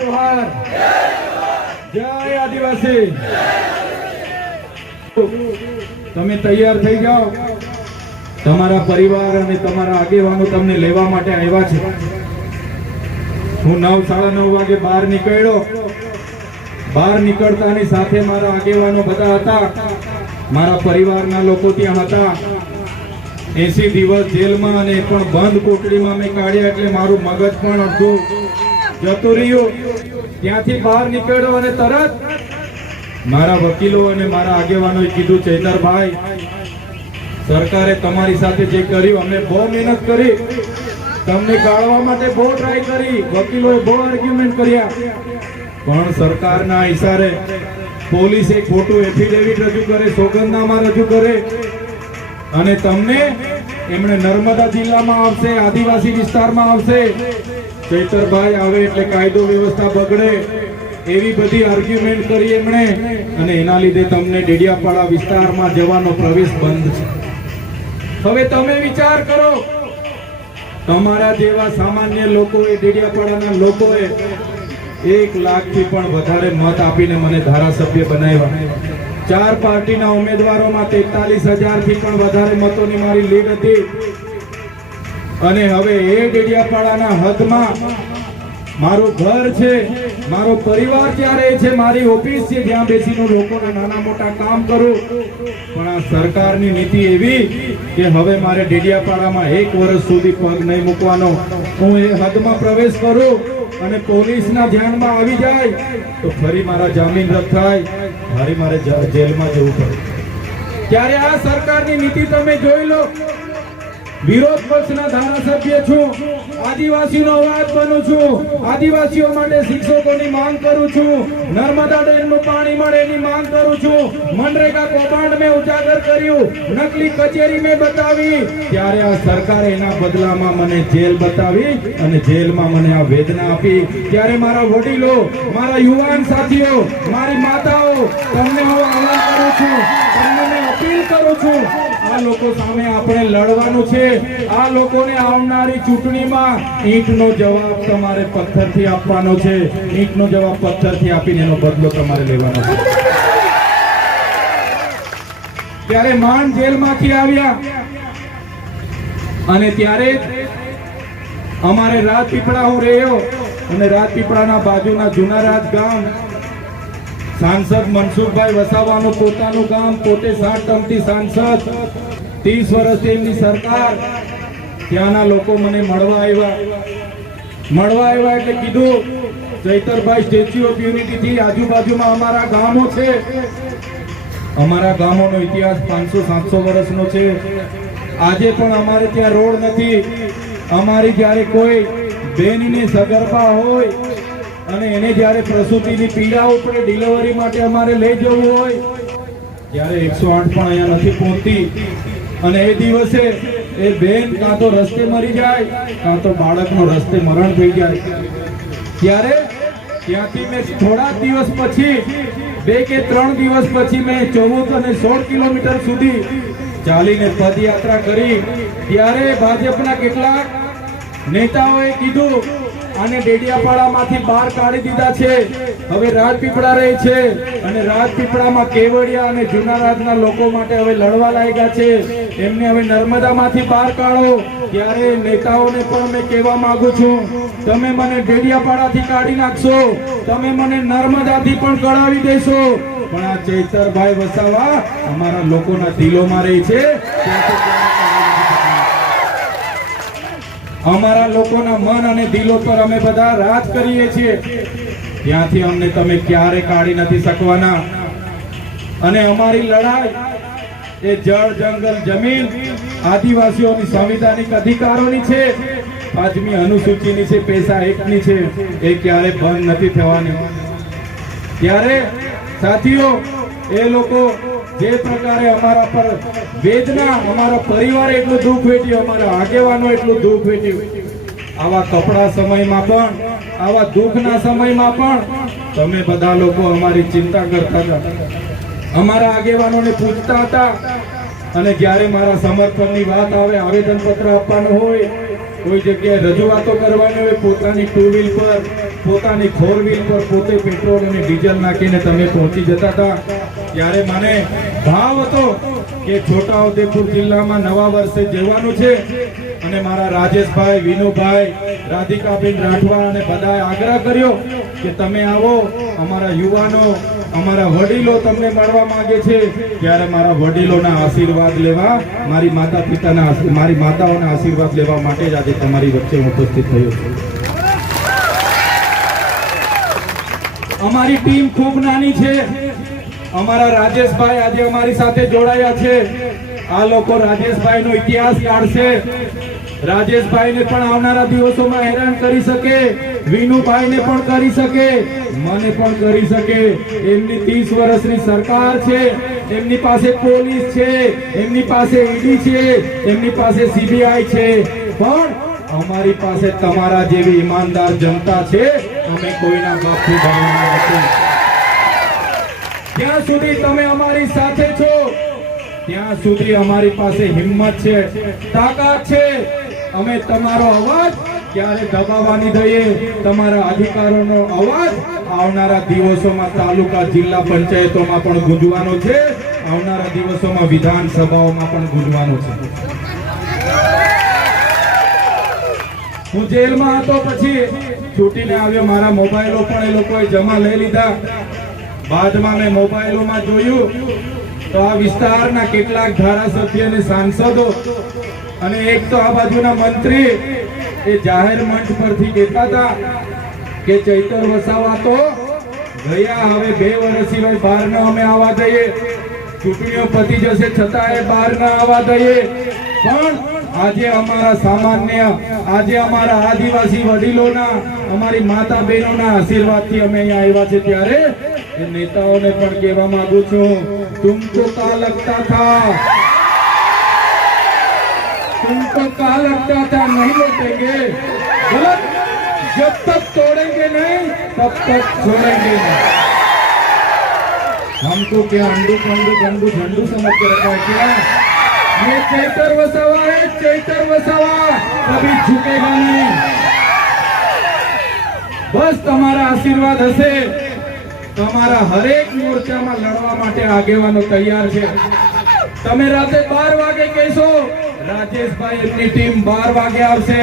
जोहार जय आदिवासी તમે તૈયાર થઈ જાઓ તમારા પરિવાર અને તમારા આગેવાનો તમને લેવા માટે આવ્યા છે હું 9:30 વાગે બહાર નીકળ્યો બહાર નીકળતાની સાથે મારા આગેવાનો બધા હતા મારા પરિવારના લોકો ત્યાં હતા 80 દિવસ જેલમાં અને પણ બંધ કોટડીમાં મેં કાઢ્યા એટલે મારું મગજ પણ અડધું જતું રહ્યું ત્યાંથી બહાર નીકળ્યો અને તરત મારા વકીલો અને મારા આગેવાનોએ કીધું ચૈતરભાઈ સરકારે તમારી સાથે જે કર્યું અમે બહુ મહેનત કરી તમને ગાળવા માટે બહુ ટ્રાય કરી વકીલોએ બહુ આર્ગ્યુમેન્ટ કર્યા પણ સરકારના ઈશારે પોલીસે ખોટું એફિડેવિટ રજૂ કરે સોગંદનામા રજૂ કરે અને તમને એમણે નર્મદા જિલ્લામાં આવશે આદિવાસી વિસ્તારમાં આવશે ચૈતરભાઈ આવે એટલે કાયદો વ્યવસ્થા બગડે એવી બધી આર્ગ્યુમેન્ટ કરી એમણે અને એના લીધે તમને ડેડિયાપાડા વિસ્તારમાં જવાનો પ્રવેશ બંધ છે હવે તમે વિચાર કરો તમારા જેવા સામાન્ય લોકોએ ડેડિયાપાડાના લોકોએ 1 લાખથી પણ વધારે મત આપીને મને ધારાસભ્ય બનાવ્યા 4 પાર્ટીના ઉમેદવારોમાં 43,000 થી પણ વધારે મતોની મારી લીડ હતી અને હવે એ ડેડિયાપાડાના હદમાં મારું ઘર છે મારો પરિવાર ત્યાં રહે છે મારી ઓફિસ છે જ્યાં બેસીને લોકોના નાના મોટા કામ કરું પણ આ સરકારની નીતિ એવી કે હવે મારે ડેડિયાપાડામાં 1 વર્ષ સુધી પગ નહીં મૂકવાનો હું એ હદમાં પ્રવેશ કરું અને પોલીસના ધ્યાનમાં આવી જાય તો ફરી મારા જામીન રદ થાય ફરી મારે જેલમાં જવું પડે ત્યારે આ સરકારની નીતિ તમે જોઈ લો વિરોધ પક્ષના ધારાસભ્ય છું આદિવાસીનો અવાજ બનું છું આદિવાસીઓ માટે શિક્ષકોની માંગ કરું છું નર્મદા ડેમનું પાણી મળે એની માંગ કરું છું મનરેગા કૌભાંડ મેં ઉજાગર કર્યું નકલી કચેરી મેં બતાવી ત્યારે આ સરકારે એના બદલામાં મને જેલ બતાવી અને જેલમાં મને આ વેદના આપી ત્યારે મારા વડીલો મારા યુવાન સાથીઓ મારી માતાઓ તમને હું આહ્વાન કરું છું તમને અપીલ કરું છું આ લોકો સામે આપણે લડવાનું છે આ લોકોને આવનારી ચૂંટણીમાં ઈંટનો જવાબ તમારે પથ્થરથી આપવાનો છે ઈંટનો જવાબ પથ્થરથી આપીને એનો બદલો તમારે લેવાનો છે ત્યારે માંડ જેલમાંથી આવ્યા અને ત્યારે અમારે રાજપીપળા હું રહ્યો અને રાજપીપળાના બાજુના જુનારાજ ગામ સાંસદ મનસુખભાઈ વસાવાનું પોતાનું ગામ પોતે 7 ટર્મથી સાંસદ 30 વર્ષથી એમની સરકાર ત્યાંના લોકો મને મળવા આવ્યા એટલે કીધું ચૈતરભાઈ સ્ટેચ્યુ ઓફ યુનિટી થી આજુબાજુમાં અમારા ગામો છે અમારા ગામોનો ઇતિહાસ 500-700 વર્ષનો છે આજે પણ અમારે ત્યાં રોડ નથી અમારી જ્યારે કોઈ બેનની સગર્ભા હોય અને એને જ્યારે પ્રસૂતિની પીડા ઉપડે ડિલિવરી માટે અમારે લઈ જવું હોય ત્યારે 108 પણ અહીંયા નથી પહોંચતી અને એ દિવસે એ બેન કાં તો રસ્તે મરી જાય કાં તો બાળકનો રસ્તે મરણ થઈ જાય ત્યારે ત્યાંથી મેં થોડા દિવસ પછી 2 કે 3 દિવસ પછી મેં 14 અને 16 કિલોમીટર સુધી ચાલીને પદયાત્રા કરી ત્યારે ભાજપના કેટલાક નેતાઓએ કીધું આને ડેડિયાપાડામાંથી બહાર કાઢી દીધા છે હવે રાજપીપળા રહે છે અને રાજપીપળામાં કેવડિયા અને જુનારાજના લોકો માટે હવે લડવા લાગ્યા છે એમને હવે નર્મદામાંથી બહાર કાઢો ત્યારે નેતાઓને પણ મેં કહેવા માંગુ છું તમે મને ડેડિયાપાડાથી કાઢી નાખશો તમે મને નર્મદાથી પણ કઢાવી દેશો પણ આ ચૈતરભાઈ વસાવા અમારા લોકોના દિલોમાં રહે છે અમારા લોકોના મન અને દિલો પર અમે બધા રાજ કરીએ છીએ ત્યાંથી અમને તમે ક્યારે કાઢી નથી શકવાના અને અમારી લડાઈ એ જળ જંગલ જમીન આદિવાસીઓની સંવિધાનિક અધિકારોની છે 5મી અનુસૂચિની છે પૈસા એકની છે એ ક્યારે બંધ નથી થવાની ત્યારે સાથીઓ એ લોકો જે પ્રકારે અમારા પર વેદના અમારા પરિવારે એટલું દુઃખ વેઠ્યું અમારા આગેવાનો એટલું દુઃખ વેઠ્યું આવા કપડા સમયમાં પણ આવા દુઃખના સમયમાં પણ તમે બધા લોકો અમારી ચિંતા કરતા હતા અમારા આગેવાનોને પૂછતા હતા અને જ્યારે મારા સમર્પણની વાત આવે આવેદન પત્ર આપવાનું હોય કોઈ જગ્યાએ રજૂઆતો કરવાની હોય, પોતાની ટુ વ્હીલ પર, પોતાની ફોર વ્હીલ પર પોતે પેટ્રોલ અને ડીઝલ નાખીને તમે પહોંચી જતા હતા, ત્યારે મને ભાવ હતો કે છોટાઉદેપુર જિલ્લામાં નવા વર્ષે જવાનું છે અને મારા રાજેશભાઈ, વિનુભાઈ, રાધિકાબેન રાઠવા અને બધાએ આગ્રહ કર્યો કે તમે આવો, અમારા યુવાનો, અમારા વડીલો તમને મળવા માંગે છે। ત્યારે મારા વડીલોના આશીર્વાદ લેવા, મારી માતા પિતાના, મારી માતાઓના આશીર્વાદ લેવા માટે જ આજે તમારી વચ્ચે હું ઉપસ્થિત થયો છું। અમારી ટીમ ખૂબ નાની છે। અમારા રાજેશભાઈ આજે અમારી સાથે જોડાયા છે। આ લોકો રાજેશભાઈનો ઇતિહાસ કાઢશે। રાજેશભાઈને પણ આવનારા દિવસોમાં હેરાન કરી શકે, વિનુભાઈને પણ કરી શકે, મને પણ કરી શકે। એમની 30 વર્ષની સરકાર છે, એમની પાસે પોલીસ છે, એમની પાસે ઈડી છે, એમની પાસે સીબીઆઈ છે, પણ અમારી પાસે તમારા જેવી ઈમાનદાર જનતા છે। અમે કોઈના બાપથી ડરવાના નથી। જ્યાં સુધી તમે અમારી સાથે છો ત્યાં સુધી અમારી પાસે હિંમત છે, તાકાત છે। અમે તમારો અવાજ ક્યારે દબાવવાની દઈએ, તમારા અધિકારોનો અવાજ આવનારા દિવસોમાં તાલુકા, જિલ્લા પંચાયતોમાં પણ ગુંજવાનો છે, આવનારા દિવસોમાં વિધાનસભાઓમાં પણ ગુંજવાનો છે। હું જેલમાં હતો, પછી છૂટીને આવ્યો, મારા મોબાઈલો પણ એ લોકોએ જમા લઈ લીધા। બાદમાં મેં મોબાઈલોમાં જોયું તો આ વિસ્તારના કેટલાક ધારાસભ્ય અને સાંસદો અને એક તો આ બાજુના મંત્રી એ જાહેર મંચ પરથી કહેતા હતા કે ચૈતર વસાવા તો ગયા, હવે 2 વર્ષ સિવાય બહાર ન અમે આવવા દઈએ, ચૂંટણીઓ પતી જશે છતાં એ બહાર ન આવવા દઈએ। પણ આજે અમારા સામાન્ય, આજે અમારા આદિવાસી વડીલોના, અમારી માતા બહેનોના આશીર્વાદથી અમે અહીંયા આવ્યા છે। ત્યારે એ નેતાઓને પણ કહેવા માંગુ છું, तुमको क्या लगता था, तुमको क्या लगता था नहीं लौटेंगे, गलत। जब तक तोड़ेंगे नहीं तब तक छोड़ेंगे नहीं। हमको क्या अंडू पंडू गंडू झंडू समझ के रखा है क्या? ये चैतर वसावा है, चैतर वसावा कभी झुकेगा नहीं। बस तुम्हारा आशीर्वाद हसे, તમારા હરેક મોરચામાં લડવા માટે આગેવાનો તૈયાર છે। તમે રાતે 12 વાગે કહેશો, રાજેશભાઈ એમની ટીમ 12 વાગે આવશે।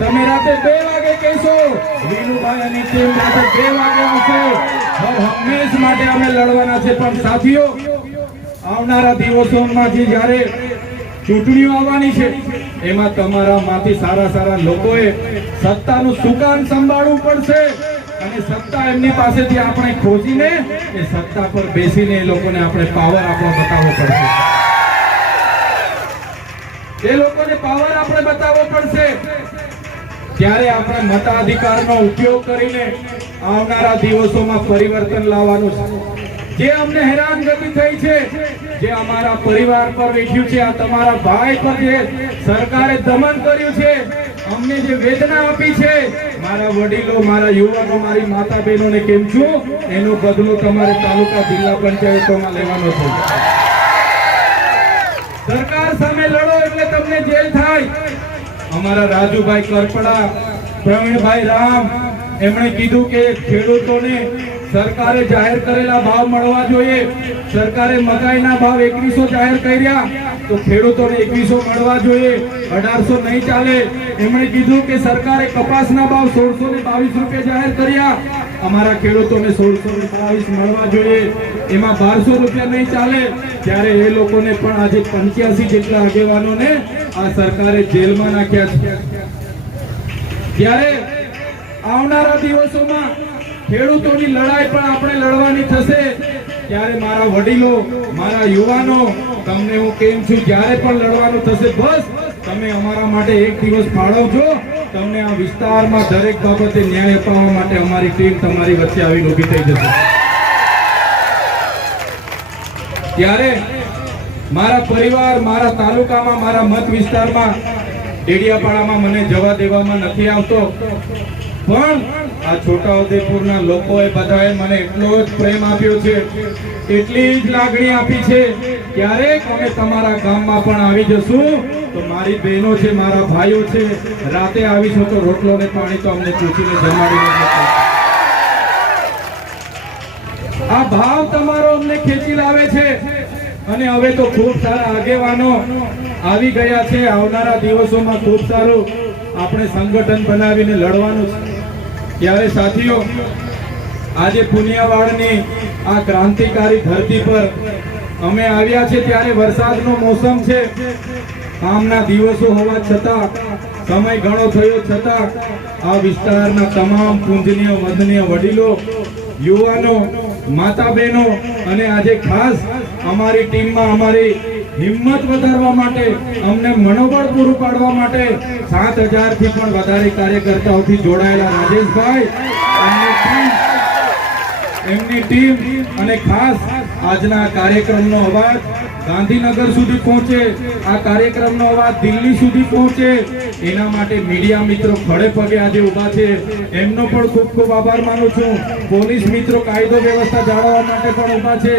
તમે રાતે 2 વાગે કહેશો, વિનુભાઈ અને ટીમ રાતે 2 વાગે આવશે। હંમેશ માટે અમે લડવાના છે। પણ સાથીઓ, આવનારા દિવસોમાં જ્યારે ચૂંટણીઓ આવવાની છે, એમાં તમારામાંથી સારા સારા લોકોએ સત્તાનું સુકાન સંભાળવું પડશે અને સત્તા એમની પાસેથી આપણે ખોજીને એ સત્તા પર બેસીને એ લોકોને આપણે પાવર આપણો બતાવવો પડશે। એ લોકોને પાવર આપણે બતાવવો પડશે। ત્યારે આપણે મતાધિકારનો ઉપયોગ કરીને આવનારા દિવસોમાં પરિવર્તન લાવવાનું છે। જે અમને હેરાનગતિ થઈ છે, જે અમારા પરિવાર પર વેઠ્યું છે, આ તમારા ભાઈ પર જે સરકારે દમન કર્યું છે, અમને જે વેદના આપી છે, મારા વડીલો, મારા યુવાનો, મારી માતા બહેનોને કેમ છું, એનો બદલો તમારે તાલુકા, જિલ્લા પંચાયતોમાં લેવાનો છે। સરકાર સામે લડો એટલે તમને જેલ થાય। અમારા રાજુભાઈ કરપડા, પ્રવીણભાઈ રામ, એમણે કીધું કે ખેડૂતોને સરકારે જાહેર કરેલા ભાવ મળવા જોઈએ। સરકારે મકાઈના ભાવ 2100 જાહેર કર્યા, તો ખેડૂતોને 2100 મળવા જોઈએ, 1800 નહીં ચાલે। એમણે કીધું કે સરકારે કપાસના ભાવ 1622 રૂપિયા જાહેર કર્યા, અમારા ખેડૂતોને 1622 મળવા જોઈએ, એમાં 1200 રૂપિયા નહીં ચાલે। ત્યારે એ લોકોને પણ આજે 85 જેટલા આગેવાનોને આ સરકારે જેલમાં નાખ્યા છે। ત્યારે આવનારા દિવસોમાં ખેડૂતોની લડાઈ પણ આપણે લડવાની થશે। ત્યારે મારા વડીલો, મારા યુવાનો, તમને હું કેમ છું, જ્યારે પણ લડવાનું થશે, બસ તમે અમારા માટે એક દિવસ ફાળવજો। તમને આ વિસ્તારમાં દરેક બાબતે ન્યાય અપાવવા માટે અમારી ટીમ તમારી વચ્ચે આવીને ઊભી થઈ જશે। ત્યારે મારા પરિવાર, મારા તાલુકામાં, મારા મત વિસ્તારમાં, ડેડિયાપાડામાં મને જવા દેવામાં નથી આવતો। પણ આ છોટાઉદેપુરના લોકોએ બધાએ મને એટલો જ પ્રેમ આપ્યો છે, એટલી જ લાગણી આપી છે. ક્યારેક અમે તમારા ગામમાં પણ આવી જશું તો મારી બહેનો છે, મારા ભાઈઓ છે, રાતે આવીશું તો રોટલો ને પાણી તો અમને પૂછીને જમાડીને જશે. આ ભાવ તમારો અમને ખેંચી લાવે છે. અને હવે તો ખૂબ સારા આગેવાનો આવી ગયા છે. આવનારા દિવસોમાં ખૂબ સારું આપણે સંગઠન બનાવીને લડવાનું છે. ત્યારે સાથીઓ, આજે પુનિયાવાડની આ ક્રાંતિકારી ધરતી પર અમે આવ્યા છે ત્યારે વરસાદનો મોસમ છે. કામના દિવસો હોવા છતાં, સમય ઘણો થયો છતાં આ વિસ્તારના તમામ પૂજનીય વંદનીય વડીલો, યુવાનો, માતા બહેનો અને આજે ખાસ અમારી ટીમમાં અમારી હિંમત વધારવા માટે, અમને મનોબળ પૂરું પાડવા માટે 7000 થી પણ વધારે કાર્યકર્તાઓથી જોડાયેલા રાજેશભાઈ, એમની ટીમ અને ખાસ આજના કાર્યક્રમનો અવાજ ગાંધીનગર સુધી પહોંચે, આ કાર્યક્રમનો અવાજ દિલ્હી સુધી પહોંચે, એના માટે મીડિયા મિત્રો ખડે પગે આજે ઊભા છે. એમનો પણ ખૂબ ખૂબ આભાર માનું છું. પોલીસ મિત્રો કાયદો વ્યવસ્થા જાળવવા માટે પણ ઊભા છે,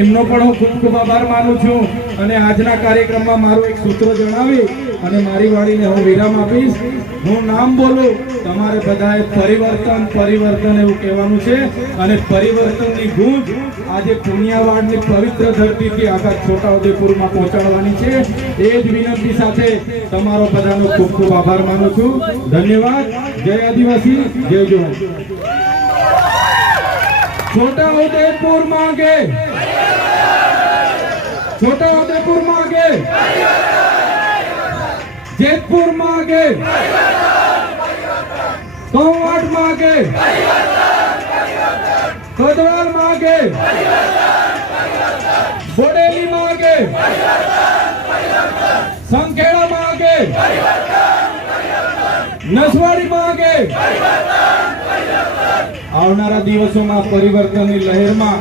એમનો પણ હું ખૂબ ખૂબ આભાર માનું છું. અને આજના કાર્યક્રમમાં મારું એક સૂત્ર જણાવી અને મારી વાણીને હું વિરામ આપીશ. હું નામ બોલું, તમારે બધાએ પરિવર્તન પરિવર્તન એવું કહેવાનું છે. અને પરિવર્તનની ગૂંજ આજે પુનિયાવાડની પવિત્ર ધરતીથી આખા છોટાઉદેપુરમાં પહોંચાડવાની છે. એ જ વિનંતી સાથે તમારો બધાનો ખૂબ ખૂબ આભાર માનું છું. ધન્યવાદ. જય આદિવાસી, જય જવાન. છોટાઉદેપુર માંગે, છોટાઉદેપુર માંગે, જેતપુર માંગે, કવાંટ માંગે, કદવાલ માંગે, બોડેલી માંગે, સંખેડા માંગે, નસવાડી માંગે. આવનારા દિવસોમાં પરિવર્તનની લહેરમાં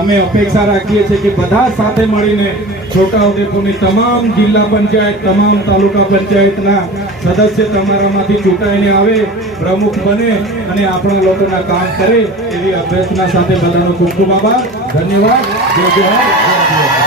અમે અપેક્ષા રાખીએ છીએ કે બધા સાથે મળીને છોટાઉદેપુરની તમામ જિલ્લા પંચાયત, તમામ તાલુકા પંચાયતના સદસ્ય તમારામાંથી ચૂંટાઈને આવે, પ્રમુખ બને અને આપણા લોકોના કામ કરે, એવી અભ્યર્થના સાથે બધાનો ખૂબ ખૂબ આભાર. ધન્યવાદ. જય જોહાર, જય આદિવાસી.